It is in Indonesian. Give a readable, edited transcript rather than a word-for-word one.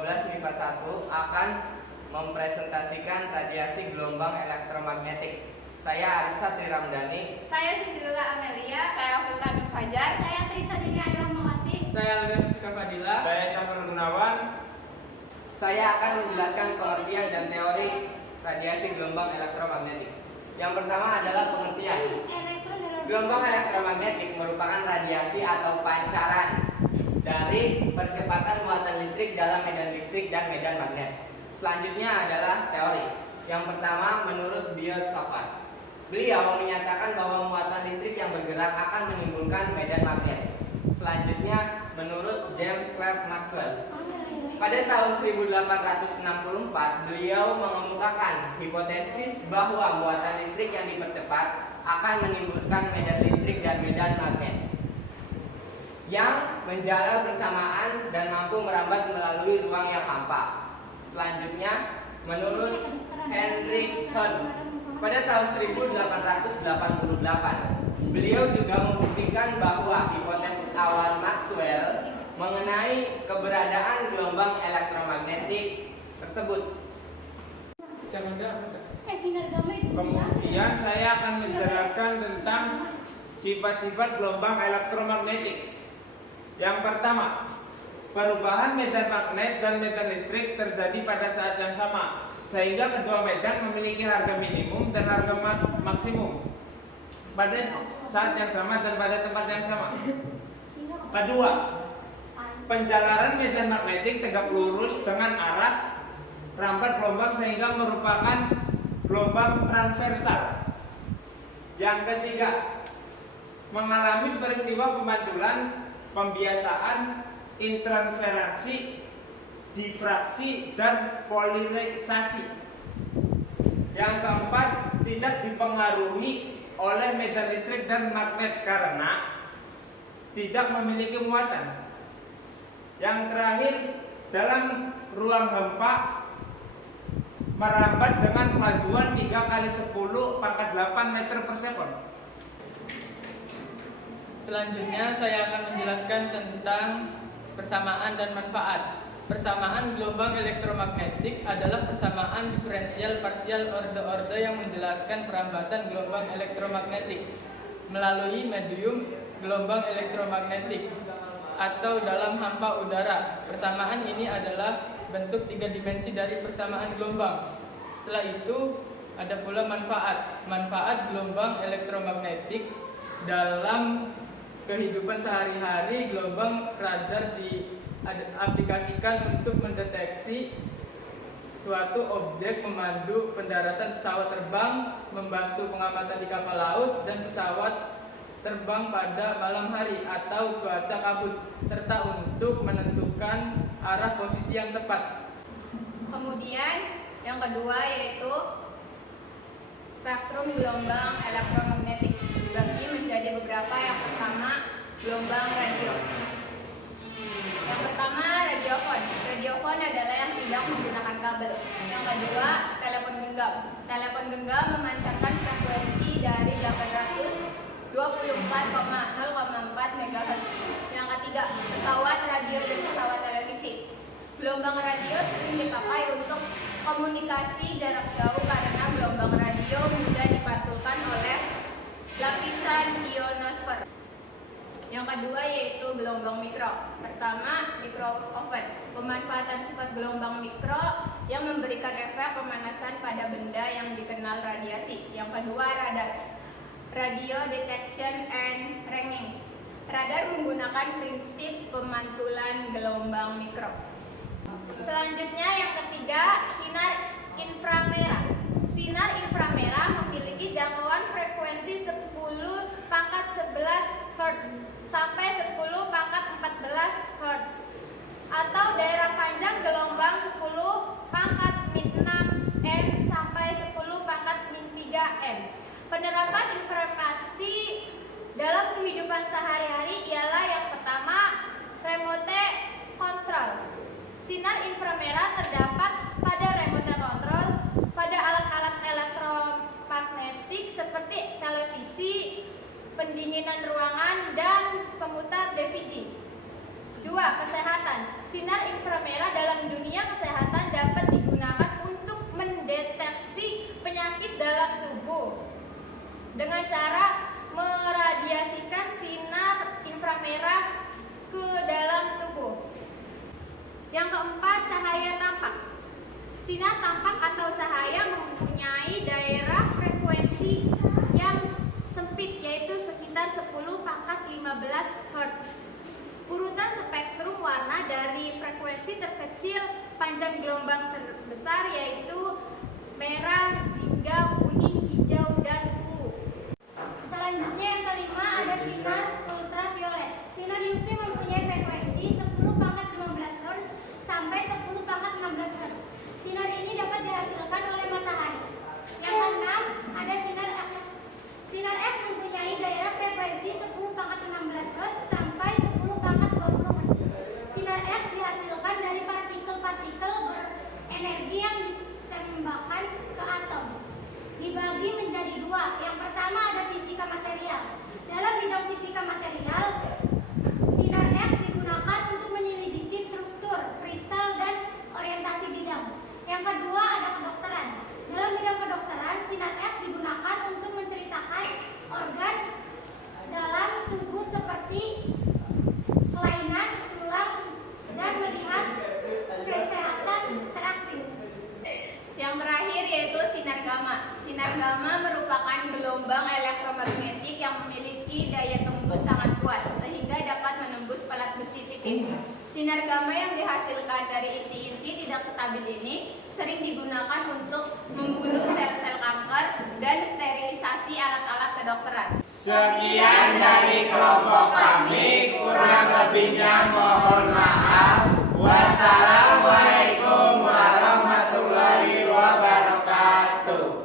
12 MIPA 1 akan mempresentasikan radiasi gelombang elektromagnetik. Saya Arif Satri Ramdhani. Saya Sindrila Amelia. Saya Filta Nur Fajar. Saya Trisa Dini Rahmawati. Saya Alvin Fika Fadila. Saya Syafrul Gunawan. Saya akan menjelaskan pengertian dan teori radiasi gelombang elektromagnetik. Yang pertama adalah pengertian. Gelombang elektromagnetik merupakan radiasi atau pancaran dari percepatan muatan listrik dalam medan listrik dan medan magnet. Selanjutnya adalah teori. Yang pertama menurut Biot-Savart. Beliau menyatakan bahwa muatan listrik yang bergerak akan menimbulkan medan magnet. Selanjutnya menurut James Clerk Maxwell. Pada tahun 1864, beliau mengemukakan hipotesis bahwa muatan listrik yang dipercepat akan menimbulkan medan listrik dan medan magnet yang menjalar bersamaan dan mampu merambat melalui ruang yang hampa. Selanjutnya, menurut Heinrich Hertz, pada tahun 1888, beliau juga membuktikan bahwa hipotesis awal Maxwell mengenai keberadaan gelombang elektromagnetik tersebut. Kemudian saya akan menjelaskan tentang sifat-sifat gelombang elektromagnetik. Yang pertama, perubahan medan magnet dan medan listrik terjadi pada saat yang sama, sehingga kedua medan memiliki harga minimum dan harga maksimum pada saat yang sama dan pada tempat yang sama. Kedua, penjalaran medan magnetik tegak lurus dengan arah rambat gelombang sehingga merupakan gelombang transversal. Yang ketiga, mengalami peristiwa pemantulan, pembiasaan, intraferensi, difraksi, dan polarisasi. Yang keempat, tidak dipengaruhi oleh medan listrik dan magnet karena tidak memiliki muatan. Yang terakhir, dalam ruang hampa merambat dengan kemajuan 3 kali 10 pangkat 8 meter per sekon. Selanjutnya saya akan menjelaskan tentang persamaan dan manfaat. Persamaan gelombang elektromagnetik adalah persamaan diferensial parsial orde-orde yang menjelaskan perambatan gelombang elektromagnetik melalui medium gelombang elektromagnetik atau dalam hampa udara. Persamaan ini adalah bentuk 3 dimensi dari persamaan gelombang. Setelah itu ada pula manfaat. Manfaat gelombang elektromagnetik dalam kehidupan sehari-hari. Gelombang radar diaplikasikan untuk mendeteksi suatu objek pemandu pendaratan pesawat terbang, membantu pengamatan di kapal laut dan pesawat terbang pada malam hari atau cuaca kabut, serta untuk menentukan arah posisi yang tepat. Kemudian yang kedua yaitu spektrum gelombang elektromagnetik dibagi menjadi beberapa. Yang pertama, gelombang radio. Yang pertama, radiofon. Radiofon adalah yang tidak menggunakan kabel. Yang kedua, telepon genggam. Telepon genggam memancarkan frekuensi dari 824,0,4 MHz. Yang ketiga, pesawat radio dan pesawat televisi. Gelombang radio sering dipakai untuk komunikasi jarak jauh karena gelombang radio mudah dipantulkan oleh lapisan ionosfer. Yang kedua yaitu gelombang mikro. Pertama, microwave oven. Pemanfaatan sifat gelombang mikro yang memberikan efek pemanasan pada benda yang dikenal radiasi. Yang kedua, radar. Radio detection and ranging. Radar menggunakan prinsip pemantulan gelombang mikro. Selanjutnya yang ketiga, sinar inframerah. Sinar inframerah memiliki jangkauan frekuensi 10 pangkat 11 Hz sampai 10 pangkat 14 Hz atau daerah panjang gelombang 10 pangkat min 6 M sampai 10 pangkat min 3 M. Penerapan informasi dalam kehidupan sehari-hari ialah yang pertama, remote control. Sinar inframerah terdapat pada remote control pada alat-alat elektromagnetik seperti televisi, pendinginan ruangan, dan pemutar DVD. 2. Kesehatan. Sinar inframerah dalam dunia penyakit dalam tubuh dengan cara meradiasikan sinar inframerah ke dalam tubuh. Yang keempat, cahaya tampak. Sinar tampak atau cahaya mempunyai daerah frekuensi yang sempit, yaitu sekitar 10⁻15 Hz. Urutan spektrum warna dari frekuensi terkecil panjang gelombang terbesar yaitu merah, jingga, kuning, hijau, dan ungu. Selanjutnya yang kelima ada sinar ultraviolet. Sinar UV mempunyai frekuensi 10⁻15 Hz sampai 10⁻16 Hz. Sinar ini dapat dihasilkan oleh matahari. Yang keenam ada sinar X. Sinar X mempunyai daerah frekuensi 10⁻16 Hz sampai 10⁻20 Hz. Sinar X dihasilkan dari partikel-partikel berenergi yang ditembakkan ke atom. Dibagi menjadi dua. Yang pertama ada fisika material. Dalam bidang fisika material, sinar X digunakan untuk menyelidiki struktur, kristal, dan orientasi bidang. Yang kedua ada kedokteran. Dalam bidang kedokteran, sinar X digunakan untuk menceritakan organ dalam tubuh seperti kelainan, tulang, dan melihat kesehatan teraksi. Yang terakhir yaitu sinar gamma. Sinar gamma merupakan gelombang elektromagnetik yang memiliki daya tembus sangat kuat sehingga dapat menembus pelat besi tipis. Sinar gamma yang dihasilkan dari inti-inti tidak stabil ini sering digunakan untuk membunuh sel-sel kanker dan sterilisasi alat-alat kedokteran. Sekian dari kelompok kami, kurang lebihnya mohon maaf. Wassalamualaikum